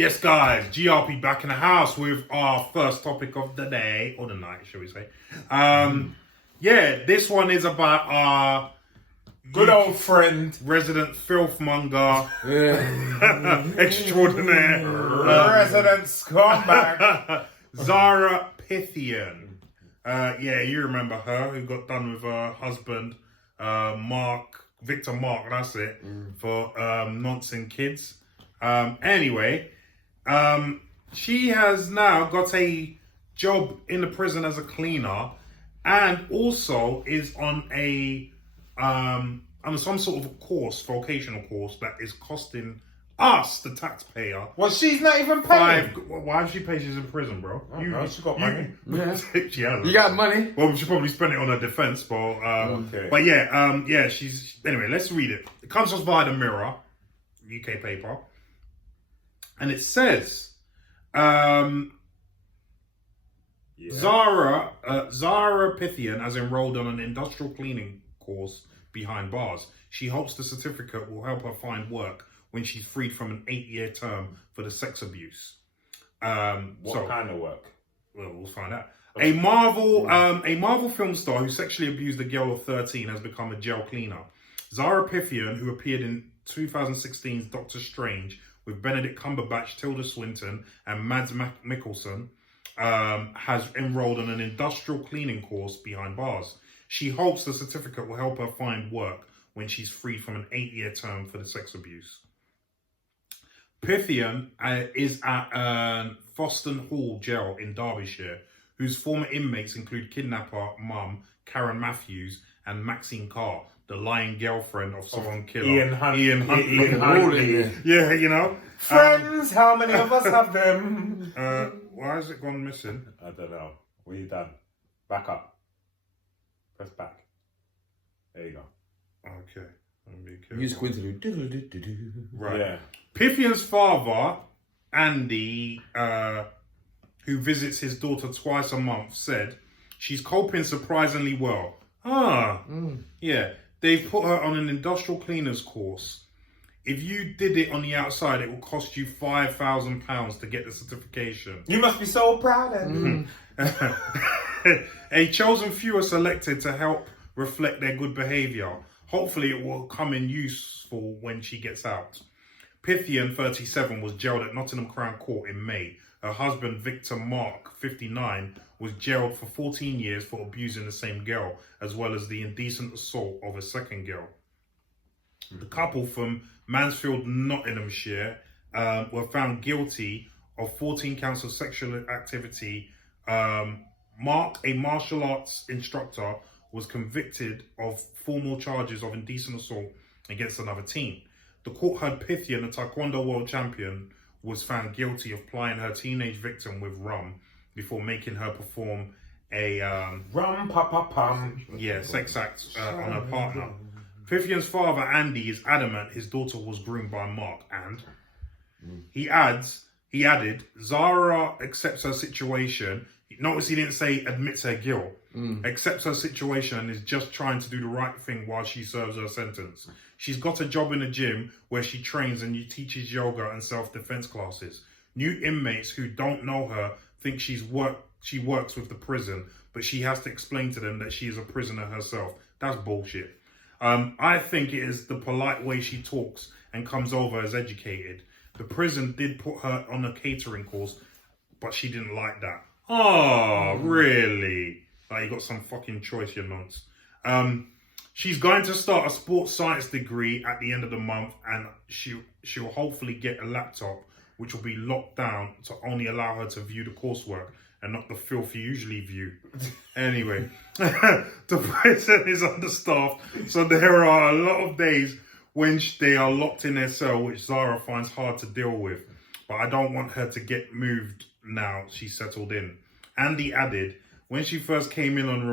Yes, guys, GRP back in the house with our first topic of the day, or the night, shall we say. Yeah, this one is about our good old friend, resident filthmonger extraordinaire, resident scumbag, Zara Phythian. Yeah, you remember her, who got done with her husband, Victor Mark, that's it, for nonsense kids. Anyway, she has now got a job in the prison as a cleaner, and also is on some sort of a course, vocational course, that is costing us, the taxpayer. Well, she's not even paying. Why has she paid? She's in prison, bro. She got money. Yeah. She has. You got money. Well, she probably spent it on her defense, but Okay. But yeah, she's anyway. Let's read it. It comes to us via the Mirror, UK paper, and it says, Zara Phythian has enrolled on an industrial cleaning course behind bars. She hopes the certificate will help her find work when she's freed from an 8-year term for the sex abuse. What kind of work? Well, we'll find out. A Marvel film star who sexually abused a girl of 13 has become a jail cleaner. Zara Phythian, who appeared in 2016's Doctor Strange with Benedict Cumberbatch, Tilda Swinton, and Mads Mikkelsen, has enrolled on an industrial cleaning course behind bars. She hopes the certificate will help her find work when she's freed from an 8-year term for the sex abuse. Phythian is at Foston Hall Jail in Derbyshire, whose former inmates include kidnapper mum Karen Matthews and Maxine Carr, the lying girlfriend of someone killer Ian Huntley. Yeah, you know. Friends, how many of us have them? Why has it gone missing? I don't know. What you done? Back up. Press back. There you go. Okay. Let me be careful. Music went to do. Right. Yeah. Phythian's father, Andy, who visits his daughter twice a month, said she's coping surprisingly well. Yeah. They've put her on an industrial cleaners course. If you did it on the outside, it will cost you £5,000 to get the certification. You must be so proud of me. A chosen few are selected to help reflect their good behaviour. Hopefully it will come in useful when she gets out. Phythian, 37, was jailed at Nottingham Crown Court in May. Her husband, Victor Mark, 59, was jailed for 14 years for abusing the same girl, as well as the indecent assault of a second girl. The couple from Mansfield, Nottinghamshire, were found guilty of 14 counts of sexual activity. Mark, a martial arts instructor, was convicted of formal charges of indecent assault against another teen. The court heard Phythian, a Taekwondo world champion, was found guilty of plying her teenage victim with rum before making her perform a sex act on her partner. Phythian's father, Andy, is adamant his daughter was groomed by Mark, and he added, Zara accepts her situation. Notice he didn't say admits her guilt. Accepts her situation and is just trying to do the right thing while she serves her sentence. She's got a job in a gym where she trains and teaches yoga and self-defense classes. New inmates who don't know her think she works with the prison, but she has to explain to them that she is a prisoner herself. That's bullshit. I think it is the polite way she talks and comes over as educated. The prison did put her on a catering course, but she didn't like that. Oh, really? Like, you got some fucking choice, you nonce. She's going to start a sports science degree at the end of the month, and she'll hopefully get a laptop, which will be locked down to only allow her to view the coursework and not the filth you usually view. Anyway, the prison is understaffed, so there are a lot of days when they are locked in their cell, which Zara finds hard to deal with. But I don't want her to get moved now she's settled in. Andy added, when she first came in on the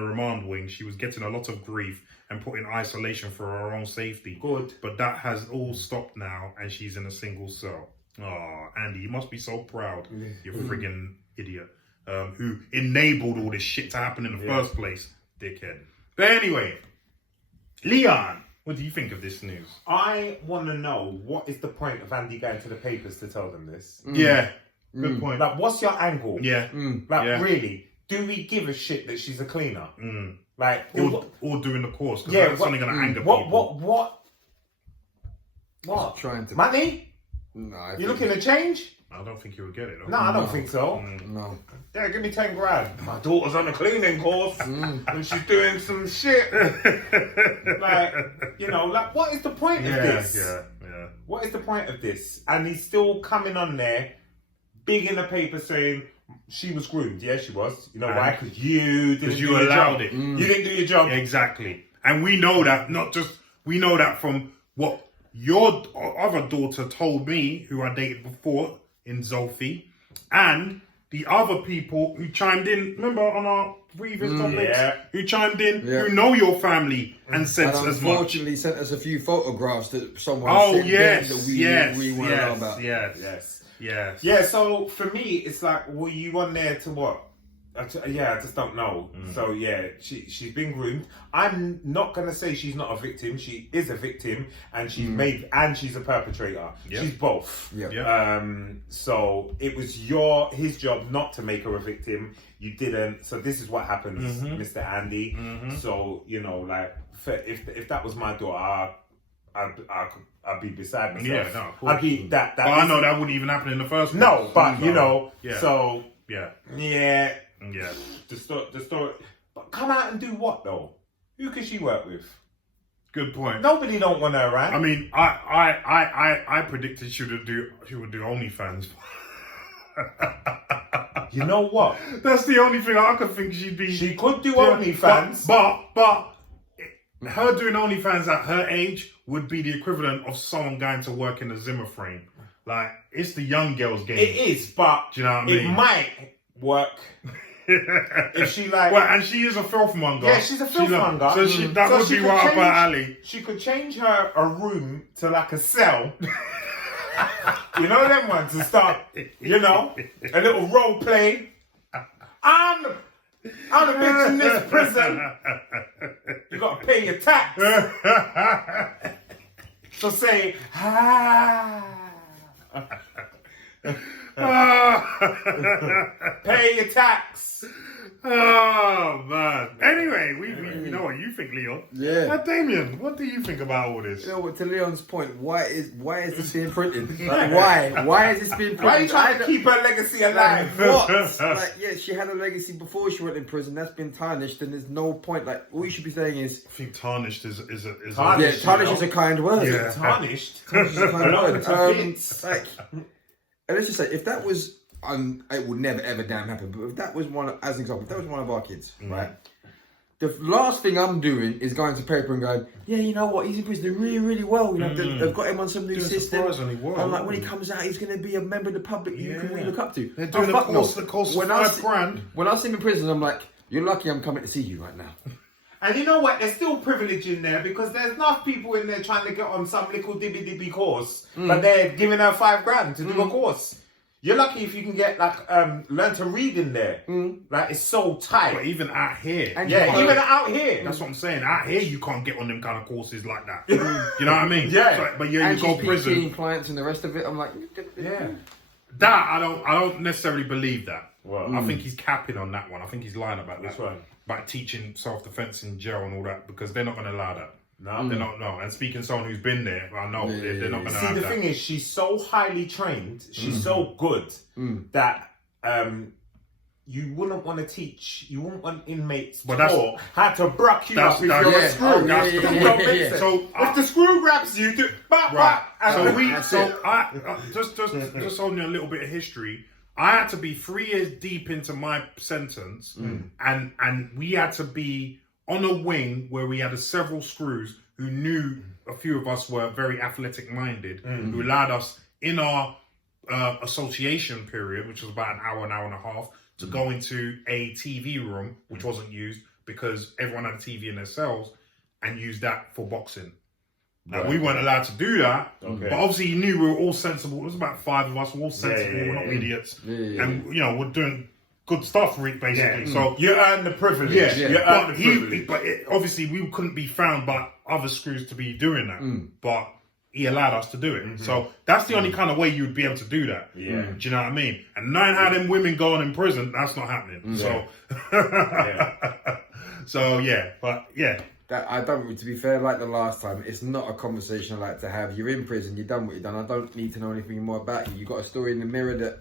remand wing, she was getting a lot of grief and put in isolation for her own safety. Good. But that has all stopped now, and she's in a single cell. Oh, Andy, you must be so proud, you friggin' idiot, who enabled all this shit to happen in the first place, dickhead. But anyway, Leon, What do you think of this news? I want to know, what is the point of Andy going to the papers to tell them this? Yeah, good point. Like, what's your angle? Yeah, Like, yeah. really? Do we give a shit that she's a cleaner? Like, or doing the course, because yeah, that's something going to anger what, people. What? Trying to... Money? No, You looking to change? I don't think you would get it, though. No, I don't think so. No. Yeah, give me 10 grand. My daughter's on a cleaning course and she's doing some shit. Like, you know, like, what is the point of this? Yeah. What is the point of this? And he's still coming on there, big in the paper saying she was groomed. Yeah, she was. You know why? Because you didn't do your allowed job. it. You didn't do your job. Exactly. And we know that, we know that from what your other daughter told me, who I dated before in Zolfi, and the other people who chimed in, remember on our previous topics, who chimed in, who know your family and said And as much. unfortunately sent us a few photographs that someone Oh, sent yes, them that we want to know about. yes. Yeah, so for me, it's like, were you on there to what? I just don't know. So yeah, she's been groomed. I'm not gonna say she's not a victim. She is a victim, and she's she's a perpetrator. Yep. She's both. Yeah. So it was his job not to make her a victim. You didn't. So this is what happens, Mr. Andy. So you know, like, if that was my daughter, I'd be beside myself. Yeah, no, of course. I'd be that. But I know that wouldn't even happen in the first place. No, but you know, so yeah. The story. But come out and do what though? Who could she work with? Good point. Nobody don't want her around. I mean, I predicted she would do OnlyFans. You know what? That's the only thing I could think she'd be. She could do OnlyFans, but her doing OnlyFans at her age would be the equivalent of someone going to work in a Zimmer frame. Like, it's the young girls' game. it is. But do you know what I mean? it might work if she like. Well, and she is a filthmonger. Yeah, she's a filthmonger. So that would be right up her alley. She could change her a room to like a cell. You know them ones to start. You know, a little role play. I'm the bitch in this prison. You gotta pay your tax. So say, pay your tax. Oh man. Anyway, we know what you think, Leon. Yeah. Now, Damien, what do you think about all this? You know what? To Leon's point, why is this being printed? Like, why is this being printed? Why are you trying to keep her legacy alive? What? Like, yeah, she had a legacy before she went in prison. That's been tarnished, and there's no point. Like, all you should be saying is, I think tarnished is Tarnished. tarnished is a kind word. Yeah. Tarnished. Tarnished is a kind word. Bits. Like, and let's just say, if that was, it would never ever damn happen. But if that was as an example, if that was one of our kids, right? The last thing I'm doing is going to paper and going, yeah, you know what? He's in prison really, really well. You know, they've got him on some new system. Surprisingly well. And like when he comes out, he's going to be a member of the public that you can really look up to. They're doing a course that costs £5,000. When I see him in prison, I'm like, you're lucky I'm coming to see you right now. And you know what? There's still privilege in there because there's enough people in there trying to get on some little dibby course, but they're giving her £5,000 to do a course. You're lucky if you can get like learn to read in there. Like, it's so tight. But even out here, And even out here. that's what I'm saying. Out here, you can't get on them kind of courses like that. You know what I mean? Yeah. It's like, but yeah, And you go she's prison. PTing clients and the rest of it. I'm like, Yeah. That I don't necessarily believe that. Well, I think he's capping on that one. I think he's lying about that. Which one? About teaching self-defense in jail and all that, because they're not going to allow that. No. They're not. No. And speaking to someone who's been there, I know they're not going to See, have the that. thing is, she's so highly trained, she's so good that you wouldn't want to teach, you wouldn't want inmates But that's- taught how to bruck you that's- up if that's- you're a yeah. screw. Oh, that's the That point. don't make Yeah. sense. So if the screw grabs you, do Right. and Just on a little bit of history. I had to be 3 years deep into my sentence, and we had to be on a wing where we had several screws who knew a few of us were very athletic minded, who allowed us in our association period, which was about an hour and a half, to go into a TV room, which wasn't used because everyone had a TV in their cells, and use that for boxing. Now, we weren't allowed to do that, but obviously he knew we were all sensible. It was about 5 of us, we were all sensible, we're not idiots. And, we're doing good stuff, basically. Yeah. So You earn the privilege. yeah, You earn but the privilege. obviously we couldn't be found by other screws to be doing that. But he allowed us to do it. So that's the only kind of way you'd be able to do that. Yeah. Do you know what I mean? And knowing how them women go on in prison, that's not happening. So, so yeah, but yeah. That I don't. To be fair, like the last time, it's not a conversation I like to have. You're in prison. You've done what you've done. I don't need to know anything more about you. You got a story in the mirror that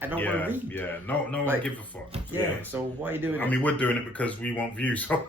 I don't want to read. Yeah, no one Like, gives a fuck. Yeah. So why are you doing it? I mean, we're doing it because we want views. So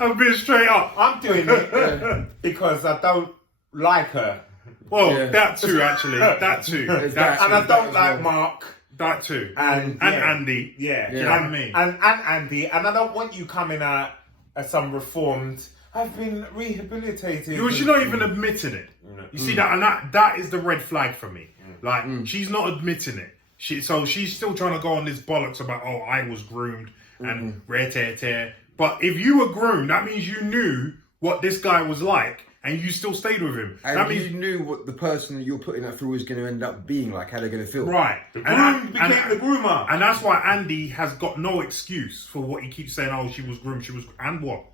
I'm being straight up. I'm doing it because I don't like her. Well, that too, actually. That too. There's That that. And I too. don't like Mark. That too. And Andy. Yeah. Do you know what I mean? And Andy. And I don't want you coming out as some reformed. I've been rehabilitated. She's not even admitting it. You see that, and that is the red flag for me. Like she's not admitting it. So she's still trying to go on this bollocks about I was groomed and rare. But if you were groomed, that means you knew what this guy was like, and you still stayed with him. And that means you knew what the person that you're putting that through was going to end up being like, how they're going to feel. right. The groom became the groomer. And that's why Andy has got no excuse for what he keeps saying. Oh, she was groomed. And what?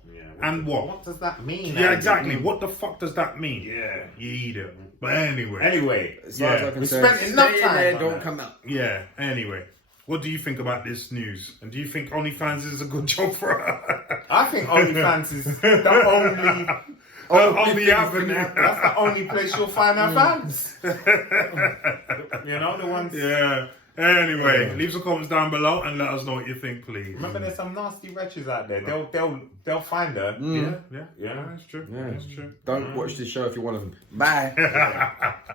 And what? What does that mean? Yeah, exactly. What the fuck does that mean? Yeah. You idiot. But anyway. As far as I'm We concerned, spent enough stay in time there, on don't that. come out. Yeah, anyway. What do you think about this news? And do you think OnlyFans is a good job for her? I think OnlyFans is the only avenue. That's the only place you'll find our fans. You know, the ones. Yeah. Anyway, leave some comments down below and let us know what you think, please. Remember, there's some nasty wretches out there. They'll find her. Yeah, that's true. Yeah. That's true. Don't watch this show if you're one of them. Bye.